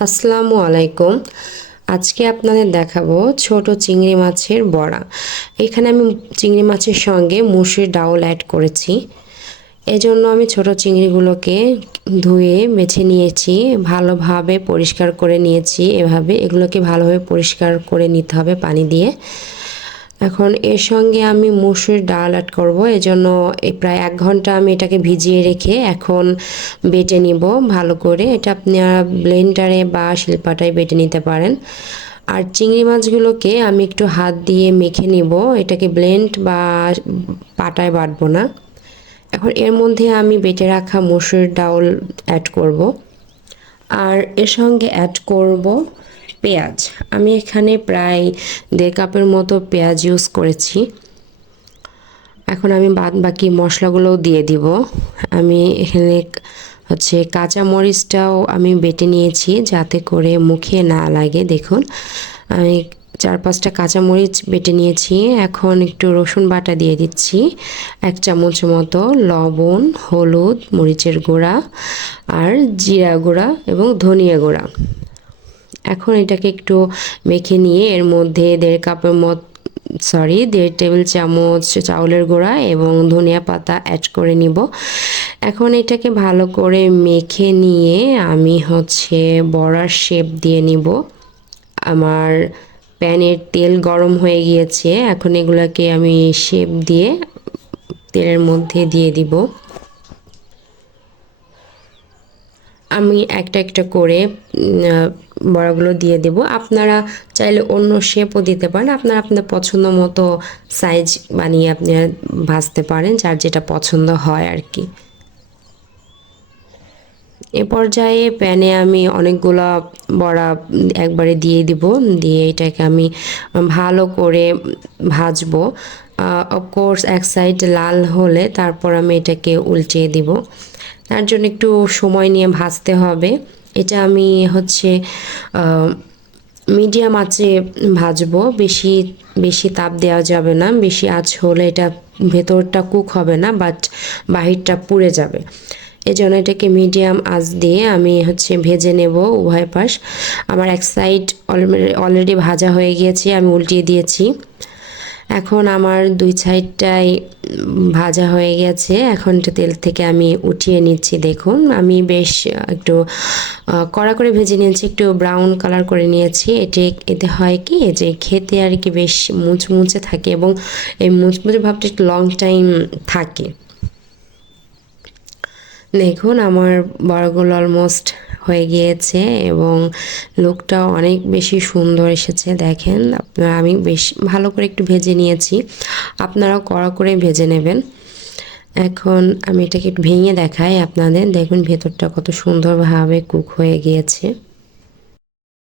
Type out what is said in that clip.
আসসালামু আলাইকুম। আজকে আপনাদের দেখাবো ছোট চিংড়ি মাছের বড়া। এখানে আমি চিংড়ি মাছের সঙ্গে মুসুরির ডাউল অ্যাড করেছি। এজন্য আমি ছোট চিংড়িগুলোকে ধুয়ে বেছে নিয়েছি, ভালোভাবে পরিষ্কার করে নিয়েছি। এভাবে এগুলোকে ভালোভাবে পরিষ্কার করে নিতে হবে পানি দিয়ে। এখন এর সঙ্গে আমি মসুর ডাল অ্যাড করব, এজন্য প্রায় 1 ঘন্টা আমি এটাকে ভিজিয়ে রেখে এখন বেটে নিব ভালো করে। এটা আপনারা ব্লেন্ডারে বা শিলপাটায় বেটে নিতে পারেন। আর চিংড়ি মাছগুলোকে আমি একটু হাত দিয়ে মেখে নিব, এটাকে ব্লেন্ড বা পাটায় বাটবো না। এখন এর মধ্যে আমি বেটে রাখা মসুর ডাউল অ্যাড করব, আর এর সঙ্গে অ্যাড করব পেঁয়াজ। আমি এখানে প্রায় 1.5 কাপের মতো পেঁয়াজ ইউজ করেছি। এখন আমি বাকি মশলাগুলোও দিয়ে দিব। আমি এখানে কাঁচা মরিচটাও আমি বেটে নিয়েছি যাতে করে মুখে না লাগে। দেখুন, আমি 4-5টা কাঁচা মরিচ বেটে নিয়েছি। এখন একটু রসুন বাটা দিয়ে দিচ্ছি, 1 চামচ মতো লবণ, হলুদ, মরিচের গুঁড়া আর জিরা গুঁড়া এবং ধনিয়া গুঁড়া। এখন এটাকে একটু মেখে নিয়ে এর মধ্যে 1.5 টেবিল চামচ চাউলের গুঁড়া এবং ধনিয়া পাতা অ্যাড করে নিব। এখন এটাকে ভালো করে মেখে নিয়ে আমি বড়ার শেপ দিয়ে নিব। আমার প্যানের তেল গরম হয়ে গিয়েছে, এখন এগুলাকে আমি শেপ দিয়ে তেলের মধ্যে দিয়ে দিব। আমি একটা একটা করে বড়াগুলো দিয়ে দেব। আপনারা চাইলে অন্য শেপও দিতে পারেন, আপনারা আপনার পছন্দ মতো সাইজ বানিয়ে আপনারা ভাজতে পারেন, যার যেটা পছন্দ হয় আর কি। এ পর্যায়ে প্যানে আমি অনেকগুলা বড়া একবারে দিয়ে দিব, দিয়ে এটাকে আমি ভালো করে ভাজবো। অফকোর্স এক সাইড লাল হলে তারপর আমি এটাকে উল্টিয়ে দিব। তার জন্য একটু সময় নিয়ে ভাজতে হবে। এটা আমি মিডিয়াম আঁচে ভাজবো, বেশি বেশি তাপ দেওয়া যাবে না। বেশি আঁচ হলে এটা ভেতরটা কুক হবে না, বাট বাহিরটা পুড়ে যাবে। এজন্য এটাকে মিডিয়াম আঁচ দিয়ে আমি ভেজে নেব উভয় পাশ। আমার এক সাইড অলরেডি ভাজা হয়ে গিয়েছে, আমি উল্টিয়ে দিয়েছি। এখন আমার 2 সাইডটাই ভাজা হয়ে গেছে। এখন এটা তেল থেকে আমি উঠিয়ে নিচ্ছি। দেখুন, আমি বেশ একটু কড়া করে ভেজে নিয়েছি, একটু ব্রাউন কালার করে নিয়েছি। এতে হয় কি যে খেতে আর কি বেশ মুচমুচে থাকে এবং এই মুচমুচে ভাবটা একটু লং টাইম থাকে। দেখুন, আমার বড়াগুলো অলমোস্ট হয়ে গিয়েছে এবং লুকটাও অনেক বেশি সুন্দর এসেছে। দেখেন, আমি বেশ ভালো করে একটু ভেজে নিয়েছি, আপনারাও কড়া করে ভেজে নেবেন। এখন আমি এটাকে একটু ভেঙে দেখাই আপনাদের। দেখুন ভেতরটা কত সুন্দরভাবে কুক হয়ে গিয়েছে।